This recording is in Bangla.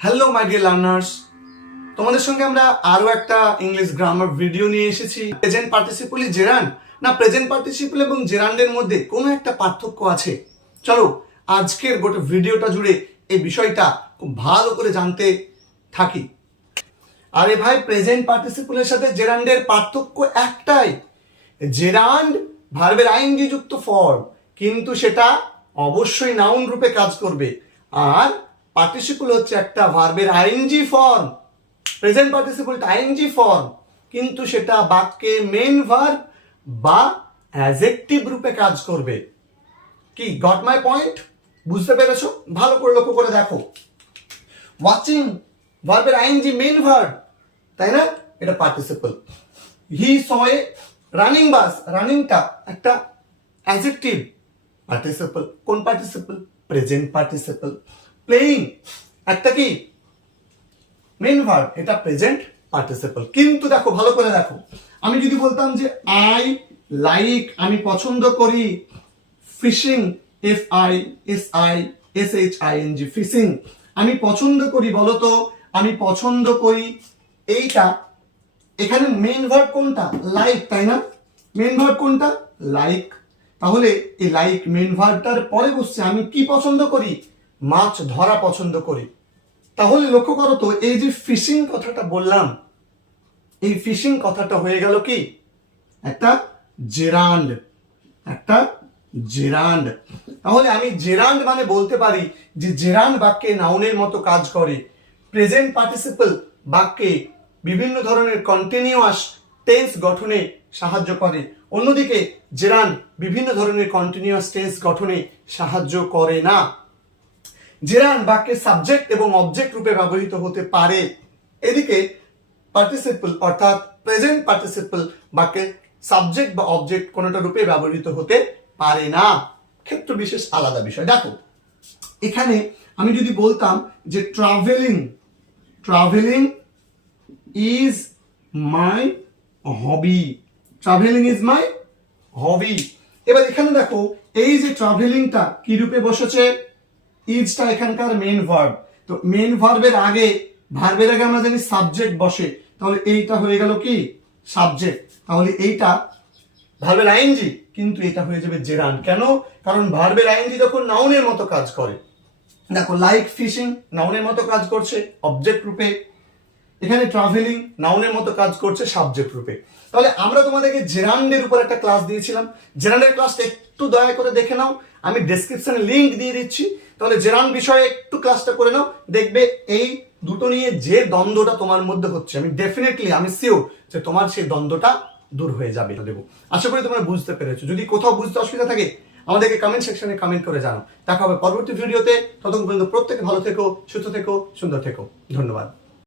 হ্যালো মাই ডিয়ার লার্নার্স তোমাদের সঙ্গে আমরা আরও একটা ইংলিশ গ্রামার ভিডিও নিয়ে এসেছি। প্রেজেন্ট পার্টিসিপলি জেরান না প্রেজেন্ট পার্টিসিপল এবং জেরান্ডের মধ্যে কোনো একটা পার্থক্য আছে। চলো, আজকের গোটা ভিডিওটা জুড়ে এই বিষয়টা খুব ভালো করে জানতে থাকি। আরে ভাই প্রেজেন্ট পার্টিসিপলের সাথে জেরান্ডের পার্থক্য একটাই। জেরান্ড ভার্বের আইনজি যুক্ত ফর্ম কিন্তু সেটা অবশ্যই নাউন রূপে কাজ করবে। আর পার্টিসিপল হচ্ছে একটা ভার্বের I N G form present পার্টিসিপলটা I N G form কিন্তু সেটা বাক্যে মেন ভার্ব বা অ্যাজেক্টিভ রূপে কাজ করবে। কি? গট মাই পয়েন্ট বুঝতে পেরেছ? ভালো করে লক্ষ্য করে দেখো। ওয়াচিং ভার্বের আইনজি মেন ভার্ব তাই না? এটা পার্টিসিপল হি সয়ে রানিং বাস রানিংটা একটা অ্যাজেক্টিভ পার্টিসিপল কোন পার্টিসিপল প্রেজেন্ট পার্টিসিপল প্লেইং একটা কি? মেন ভার্ব এটা প্রেজেন্ট পার্টিসিপল কিন্তু দেখো, ভালো করে দেখো। আমি যদি বলতাম যে আই লাইক আমি পছন্দ করি fishing F I S I S H I N G fishing আমি পছন্দ করি বলতো, আমি পছন্দ করি এইটা। এখানে মেন ভার্ব কোনটা? লাইক তাই না? মেন ভার্ব কোনটা? লাইক তাহলে এই লাইক মেন ভার্বটার পরে বসছে, আমি কি পছন্দ করি? মাছ ধরা পছন্দ করি। তাহলে লক্ষ্য করো তো, এই যে ফিশিং কথাটা বললাম, এই ফিশিং কথাটা হয়ে গেল কি? একটা জেরান্ড একটা জেরান্ড। তাহলে আমি জেরান্ড মানে বলতে পারি যে জেরান্ড বাক্যে নাউনের মতো কাজ করে। প্রেজেন্ট পার্টিসিপল বাক্যে বিভিন্ন ধরনের কন্টিনিউয়াস টেন্স গঠনে সাহায্য করে। অন্যদিকে জেরান্ড বিভিন্ন ধরনের কন্টিনিউয়াস টেন্স গঠনে সাহায্য করে না। জেরান বাক্যে সাবজেক্ট এবং অবজেক্ট রূপে ব্যবহৃত হতে পারে। এদিকে পার্টিসিপল অর্থাৎ প্রেজেন্ট পার্টিসিপল বাক্যে সাবজেক্ট বা অবজেক্ট কোনোটা রূপে ব্যবহৃত হতে পারে না। ক্ষেত্র বিশেষ আলাদা বিষয়। দেখো, এখানে আমি যদি বলতাম যে travelling travelling is my hobby travelling is my hobby এবার এখানে দেখো, এই যে ট্রাভেলিংটা কি রূপে বসেছে? ইজটা এখানকার মেন ভার্ব তো মেন ভার্বের আগে ভার্বের আগে আমরা জানি সাবজেক্ট বসে। তাহলে এইটা হয়ে গেল কি? সাবজেক্ট তাহলে এইটা ভার্বের আইনজি কিন্তু এটা হয়ে যাবে জেরান কেন? কারণ ভার্বের আইনজি যখন নাউনের মতো কাজ করে। দেখো লাইক ফিশিং নাউনের মতো কাজ করছে অবজেক্ট রূপে। এখানে ট্রাভেলিং নাউনের মতো কাজ করছে সাবজেক্ট রূপে। তাহলে আমরা তোমাদেরকে জেরান্ডের উপর একটা ক্লাস দিয়েছিলাম। জেরান্ডের ক্লাসটা একটু দয়া করে দেখে নাও। আমি ডেসক্রিপশনে লিঙ্ক দিয়ে দিচ্ছি। তাহলে জেরান্ড বিষয়ে একটু ক্লাসটা করে নাও। দেখবে এই দুটো নিয়ে যে দ্বন্দ্বটা তোমার মধ্যে হচ্ছে, আমি ডেফিনেটলি আমি শিওর যে তোমার সেই দ্বন্দ্বটা দূর হয়ে যাবে দেবো। আশা করি তোমরা বুঝতে পেরেছ। যদি কোথাও বুঝতে অসুবিধা থাকে, আমাদেরকে কমেন্ট সেকশনে কমেন্ট করে জানাও। দেখা হবে পরবর্তী ভিডিওতে ততক্ষণ পর্যন্ত প্রত্যেকে ভালো থেকো, সুস্থ থেকো, সুন্দর থেকো। ধন্যবাদ।